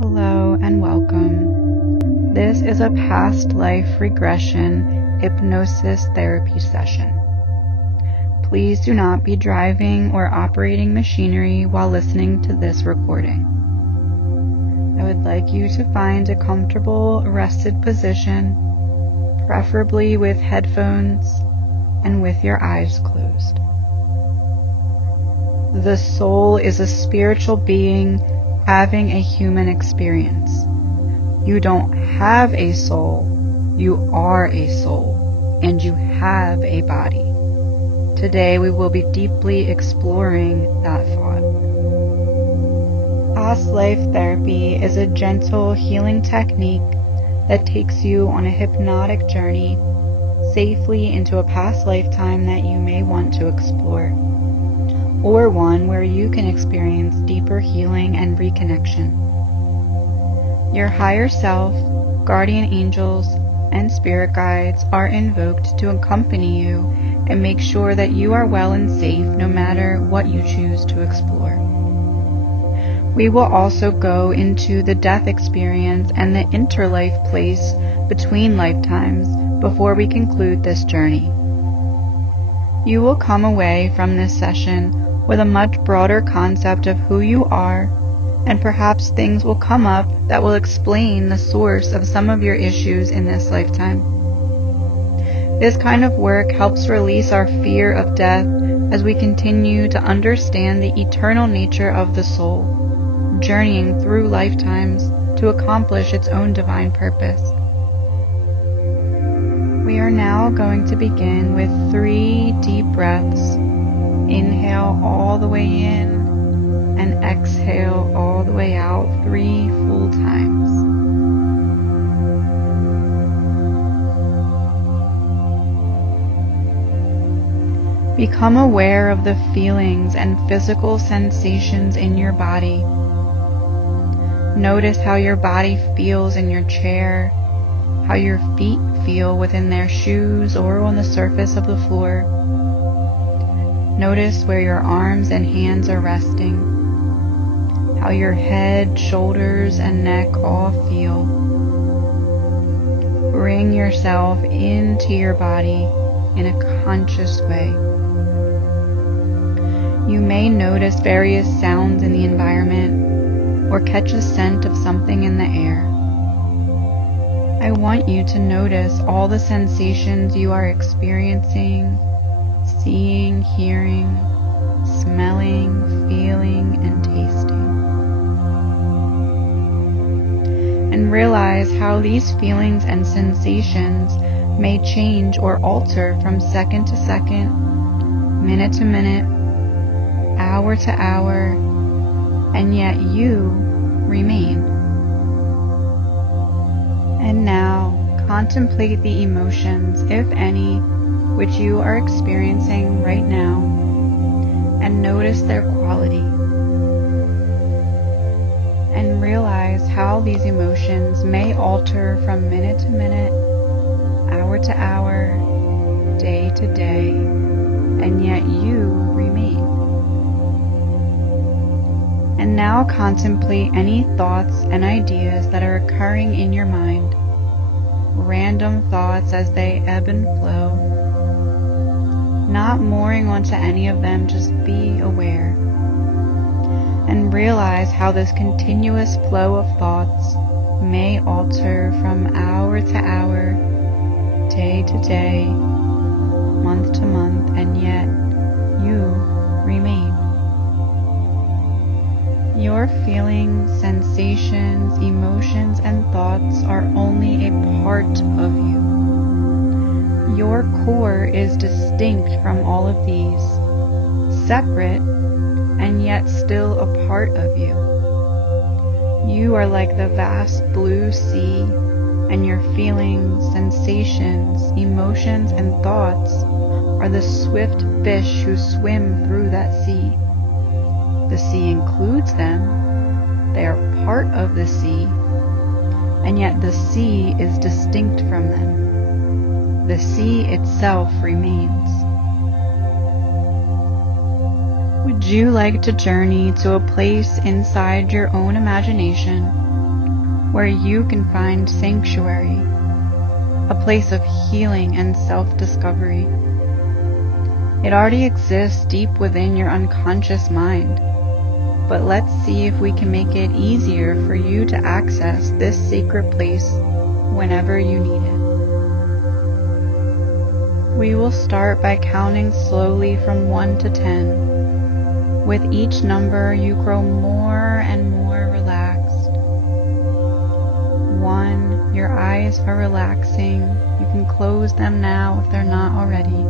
Hello and welcome. This is a past life regression hypnosis therapy session. Please do not be driving or operating machinery while listening to this recording. I would like you to find a comfortable, rested position, preferably with headphones and with your eyes closed. The soul is a spiritual being having a human experience. You don't have a soul, you are a soul, and you have a body. Today we will be deeply exploring that thought. Past life therapy is a gentle healing technique that takes you on a hypnotic journey safely into a past lifetime that you may want to explore, or one where you can experience deeper healing and reconnection. Your higher self, guardian angels, and spirit guides are invoked to accompany you and make sure that you are well and safe no matter what you choose to explore. We will also go into the death experience and the interlife place between lifetimes before we conclude this journey. You will come away from this session with a much broader concept of who you are, and perhaps things will come up that will explain the source of some of your issues in this lifetime. This kind of work helps release our fear of death as we continue to understand the eternal nature of the soul, journeying through lifetimes to accomplish its own divine purpose. We are now going to begin with 3 deep breaths. Inhale all the way in and exhale all the way out 3 full times. Become aware of the feelings and physical sensations in your body. Notice how your body feels in your chair, how your feet feel within their shoes or on the surface of the floor. Notice where your arms and hands are resting, how your head, shoulders, and neck all feel. Bring yourself into your body in a conscious way. You may notice various sounds in the environment or catch a scent of something in the air. I want you to notice all the sensations you are experiencing, seeing, hearing, smelling, feeling, and tasting. And realize how these feelings and sensations may change or alter from second to second, minute to minute, hour to hour, and yet you remain. And now, contemplate the emotions, if any, which you are experiencing right now, and notice their quality. And realize how these emotions may alter from minute to minute, hour to hour, day to day, and yet you remain. And now contemplate any thoughts and ideas that are occurring in your mind, random thoughts as they ebb and flow. Not mooring onto any of them, just be aware. And realize how this continuous flow of thoughts may alter from hour to hour, day to day, month to month, and yet you remain. Your feelings, sensations, emotions, and thoughts are only a part of you. Your core is distinct from all of these, separate and yet still a part of you. You are like the vast blue sea, and your feelings, sensations, emotions, and thoughts are the swift fish who swim through that sea. The sea includes them, they are part of the sea, and yet the sea is distinct from them. The sea itself remains. Would you like to journey to a place inside your own imagination where you can find sanctuary, a place of healing and self-discovery. It already exists deep within your unconscious mind, but let's see if we can make it easier for you to access this sacred place whenever you need it. We will start by counting slowly from 1 to 10. With each number, you grow more and more relaxed. 1, your eyes are relaxing. You can close them now if they're not already.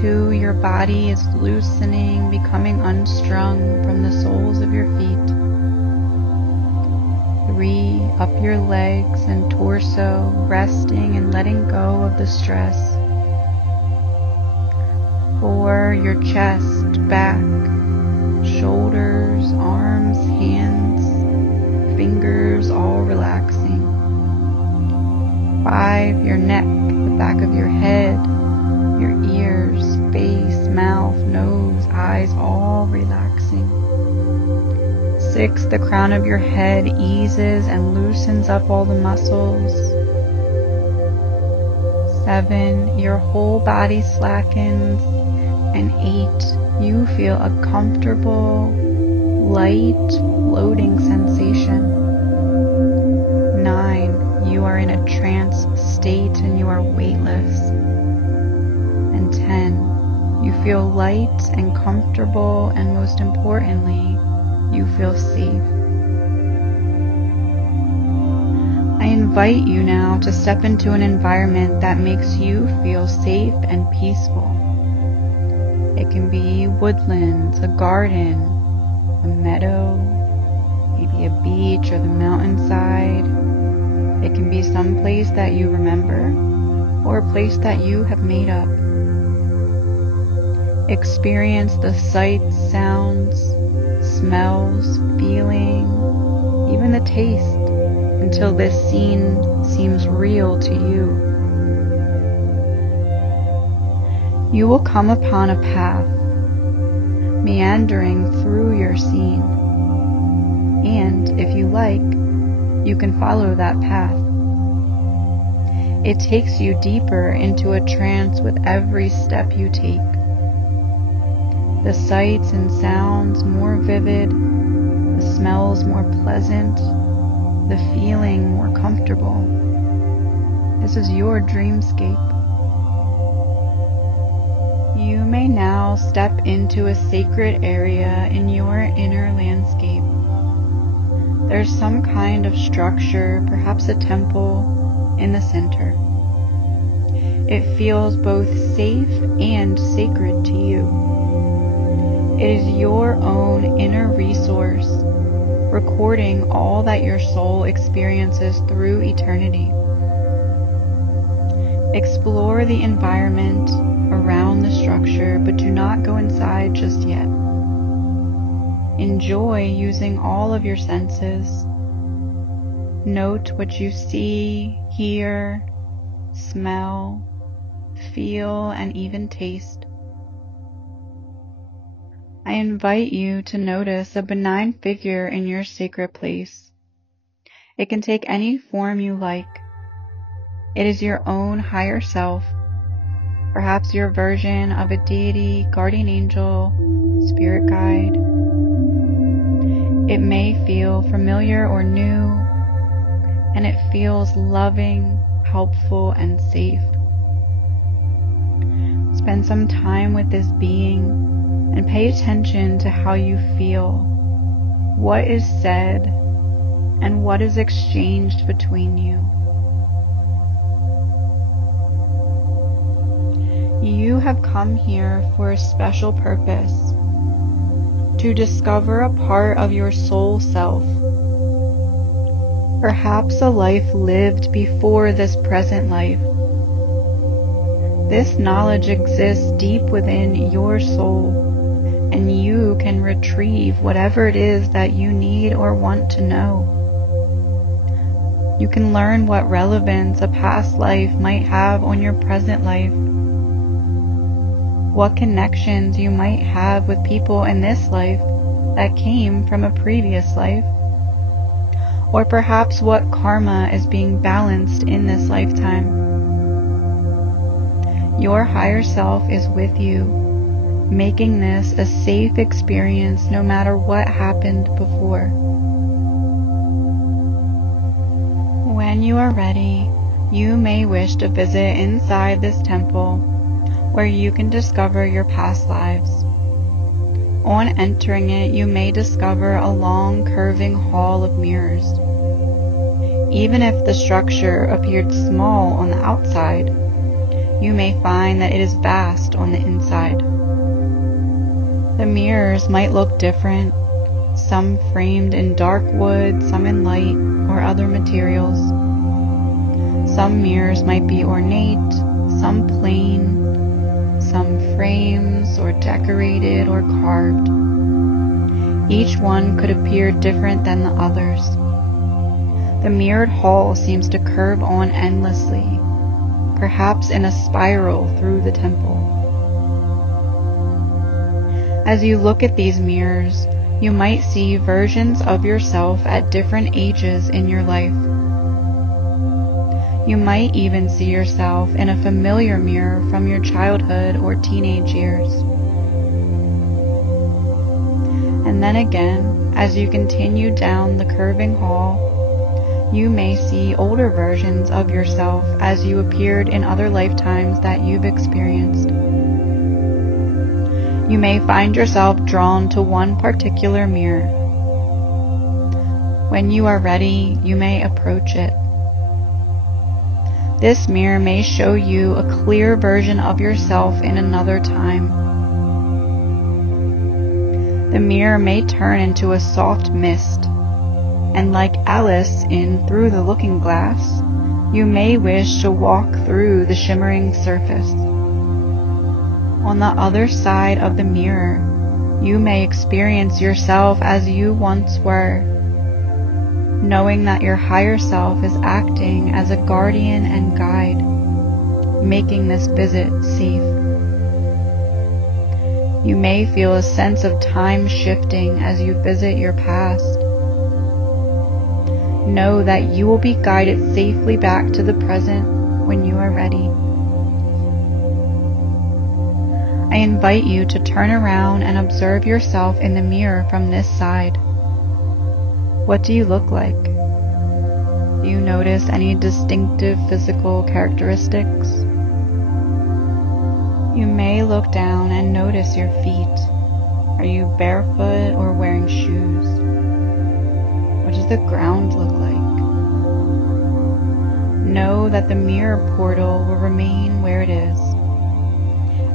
2, your body is loosening, becoming unstrung from the soles of your feet. 3, up your legs and torso, resting and letting go of the stress. 4, your chest, back, shoulders, arms, hands, fingers, all relaxing. 5, your neck, the back of your head, your ears, face, mouth, nose, eyes, all relaxing. 6, the crown of your head eases and loosens up all the muscles. 7, your whole body slackens. And 8, you feel a comfortable, light, floating sensation. 9, you are in a trance state and you are weightless. And 10, you feel light and comfortable, and most importantly, you feel safe. I invite you now to step into an environment that makes you feel safe and peaceful. It can be woodlands, a garden, a meadow, maybe a beach or the mountainside. It can be some place that you remember or a place that you have made up. Experience the sights, sounds, smells, feeling, even the taste until this scene seems real to you. You will come upon a path meandering through your scene, and if you like, you can follow that path. It takes you deeper into a trance with every step you take. The sights and sounds more vivid, the smells more pleasant, the feeling more comfortable. This is your dreamscape. You may now step into a sacred area in your inner landscape. There's some kind of structure, perhaps a temple, in the center. It feels both safe and sacred to you. It is your own inner resource, recording all that your soul experiences through eternity. Explore the environment around the structure, but do not go inside just yet. Enjoy using all of your senses. Note what you see, hear, smell, feel, and even taste. I invite you to notice a benign figure in your sacred place. It can take any form you like. It is your own higher self, perhaps your version of a deity, guardian angel, spirit guide. It may feel familiar or new, and it feels loving, helpful, and safe. Spend some time with this being and pay attention to how you feel, what is said, and what is exchanged between you. You have come here for a special purpose, to discover a part of your soul self, perhaps a life lived before this present life. This knowledge exists deep within your soul, and you can retrieve whatever it is that you need or want to know. You can learn what relevance a past life might have on your present life, what connections you might have with people in this life that came from a previous life, or perhaps what karma is being balanced in this lifetime. Your higher self is with you, making this a safe experience no matter what happened before. When you are ready, you may wish to visit inside this temple where you can discover your past lives. On entering it, you may discover a long curving hall of mirrors. Even if the structure appeared small on the outside, you may find that it is vast on the inside. The mirrors might look different, some framed in dark wood, some in light or other materials. Some mirrors might be ornate, some plain, some frames or decorated or carved. Each one could appear different than the others. The mirrored hall seems to curve on endlessly, perhaps in a spiral through the temple. As you look at these mirrors, you might see versions of yourself at different ages in your life. You might even see yourself in a familiar mirror from your childhood or teenage years. And then again, as you continue down the curving hall, you may see older versions of yourself as you appeared in other lifetimes that you've experienced. You may find yourself drawn to one particular mirror. When you are ready, you may approach it. This mirror may show you a clear version of yourself in another time. The mirror may turn into a soft mist, and like Alice in Through the Looking Glass, you may wish to walk through the shimmering surface. On the other side of the mirror, you may experience yourself as you once were, knowing that your higher self is acting as a guardian and guide, making this visit safe. You may feel a sense of time shifting as you visit your past. Know that you will be guided safely back to the present when you are ready. I invite you to turn around and observe yourself in the mirror from this side. What do you look like? Do you notice any distinctive physical characteristics? You may look down and notice your feet. Are you barefoot or wearing shoes? What does the ground look like? Know that the mirror portal will remain where it is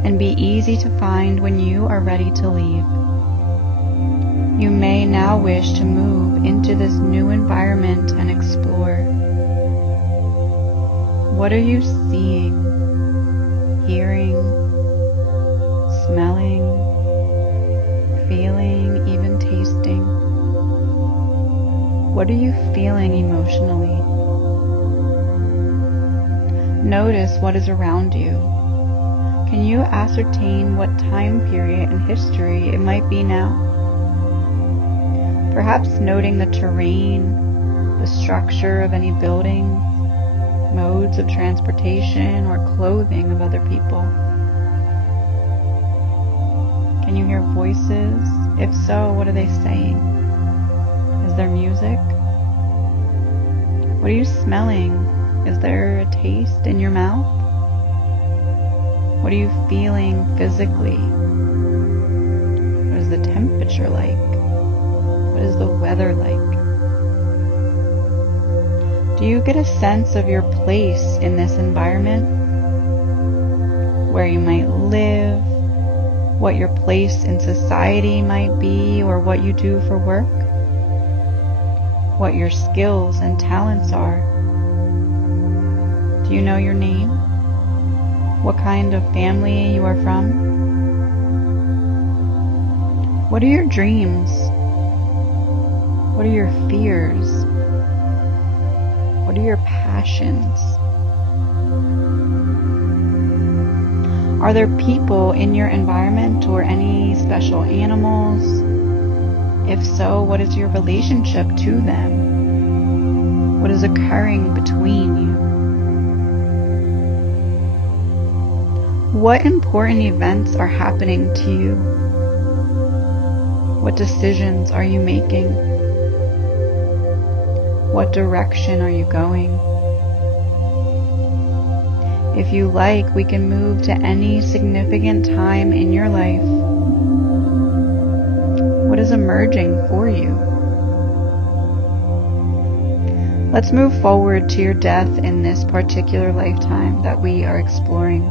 and be easy to find when you are ready to leave. You may now wish to move into this new environment and explore. What are you seeing, hearing, smelling, feeling, even tasting? What are you feeling emotionally? Notice what is around you. Can you ascertain what time period in history it might be now? Perhaps noting the terrain, the structure of any buildings, modes of transportation, or clothing of other people. Can you hear voices? If so, what are they saying? Is there music? What are you smelling? Is there a taste in your mouth? What are you feeling physically? What is the temperature like? What is the weather like? Do you get a sense of your place in this environment? Where you might live, what your place in society might be, or what you do for work? What your skills and talents are? Do you know your name? What kind of family you are from? What are your dreams? What are your fears? What are your passions? Are there people in your environment or any special animals? If so, what is your relationship to them? What is occurring between you? What important events are happening to you? What decisions are you making? What direction are you going? If you like, we can move to any significant time in your life. What is emerging for you? Let's move forward to your death in this particular lifetime that we are exploring.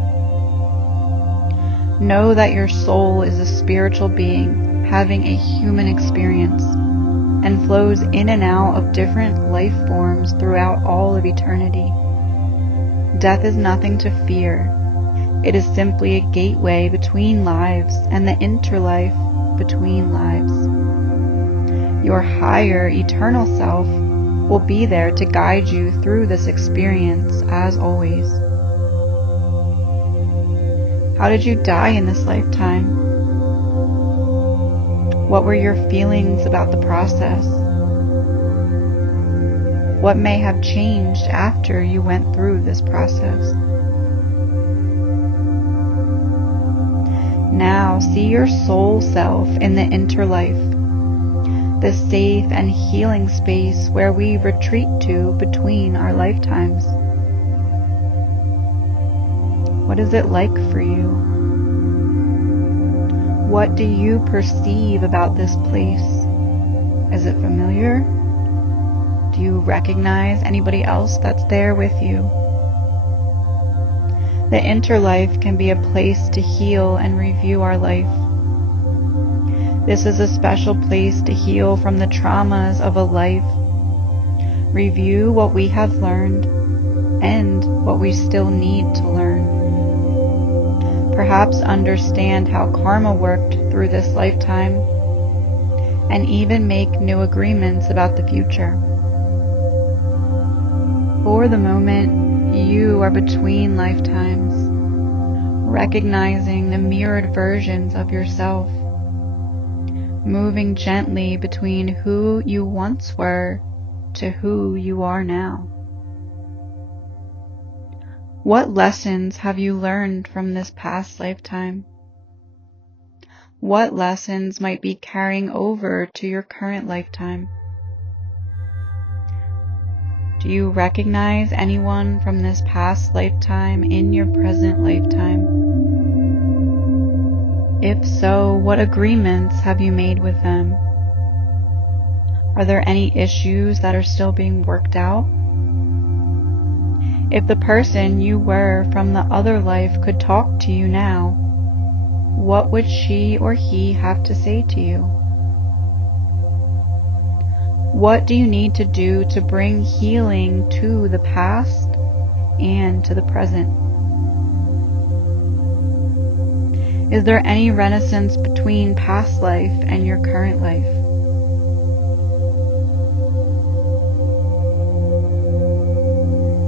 Know that your soul is a spiritual being having a human experience and flows in and out of different life forms throughout all of eternity. Death is nothing to fear. It is simply a gateway between lives and the interlife between lives. Your higher eternal self will be there to guide you through this experience as always. How did you die in this lifetime? What were your feelings about the process? What may have changed after you went through this process? Now see your soul self in the interlife, the safe and healing space where we retreat to between our lifetimes. What is it like for you? What do you perceive about this place? Is it familiar? Do you recognize anybody else that's there with you? The interlife can be a place to heal and review our life. This is a special place to heal from the traumas of a life, review what we have learned, and what we still need to learn. Perhaps understand how karma worked through this lifetime, and even make new agreements about the future. For the moment, you are between lifetimes, recognizing the mirrored versions of yourself, moving gently between who you once were to who you are now. What lessons have you learned from this past lifetime? What lessons might be carrying over to your current lifetime? Do you recognize anyone from this past lifetime in your present lifetime? If so, what agreements have you made with them? Are there any issues that are still being worked out? If the person you were from the other life could talk to you now, what would she or he have to say to you? What do you need to do to bring healing to the past and to the present? Is there any renaissance between past life and your current life?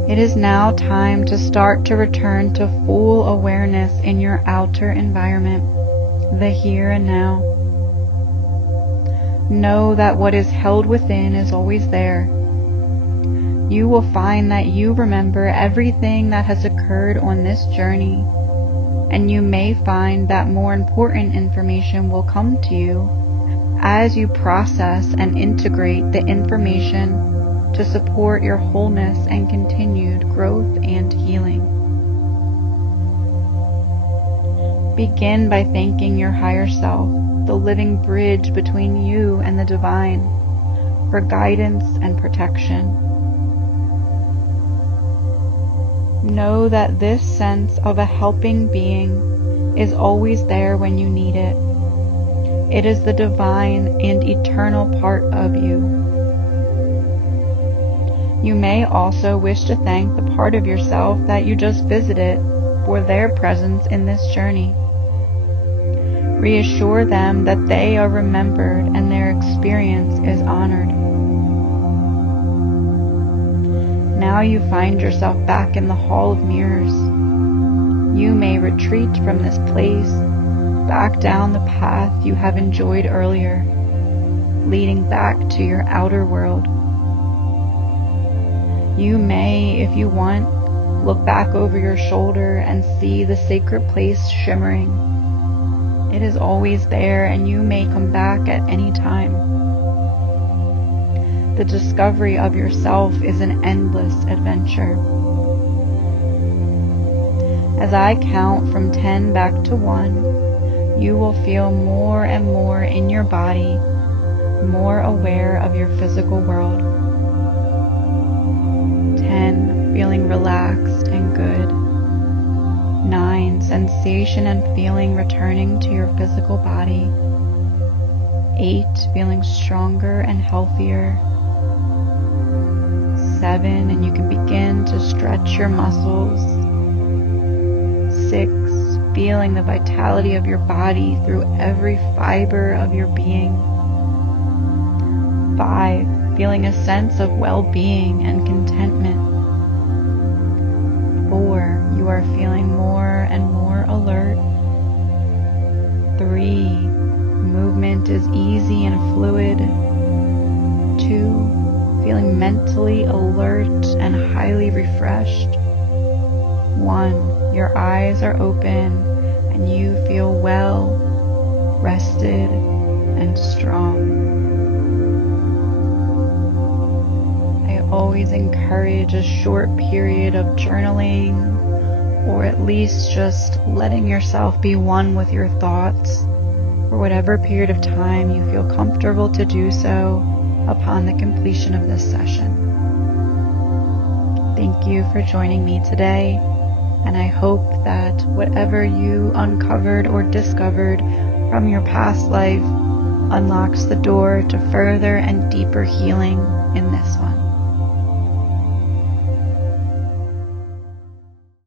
It is now time to start to return to full awareness in your outer environment, the here and now. Know that what is held within is always there. You will find that you remember everything that has occurred on this journey, and you may find that more important information will come to you as you process and integrate the information to support your wholeness and continued growth and healing. Begin by thanking your higher self, the living bridge between you and the divine, for guidance and protection. Know that this sense of a helping being is always there when you need it. It is the divine and eternal part of you. You may also wish to thank the part of yourself that you just visited for their presence in this journey. Reassure them that they are remembered and their experience is honored. Now you find yourself back in the Hall of Mirrors. You may retreat from this place back down the path you have enjoyed earlier, leading back to your outer world. You may, if you want, look back over your shoulder and see the sacred place shimmering. It is always there, and you may come back at any time. The discovery of yourself is an endless adventure. As I count from 10 back to 1, you will feel more and more in your body, more aware of your physical world. 10, feeling relaxed and good. 9, sensation and feeling returning to your physical body. 8, feeling stronger and healthier. 7, and you can begin to stretch your muscles. 6, feeling the vitality of your body through every fiber of your being. 5, feeling a sense of well-being and contentment. 4, you are feeling more and more alert. 3, movement is easy and fluid. 2, feeling mentally alert and highly refreshed. 1, your eyes are open and you feel well, rested, and strong. I always encourage a short period of journaling, or at least just letting yourself be one with your thoughts for whatever period of time you feel comfortable to do so upon the completion of this session. Thank you for joining me today, and I hope that whatever you uncovered or discovered from your past life unlocks the door to further and deeper healing in this one.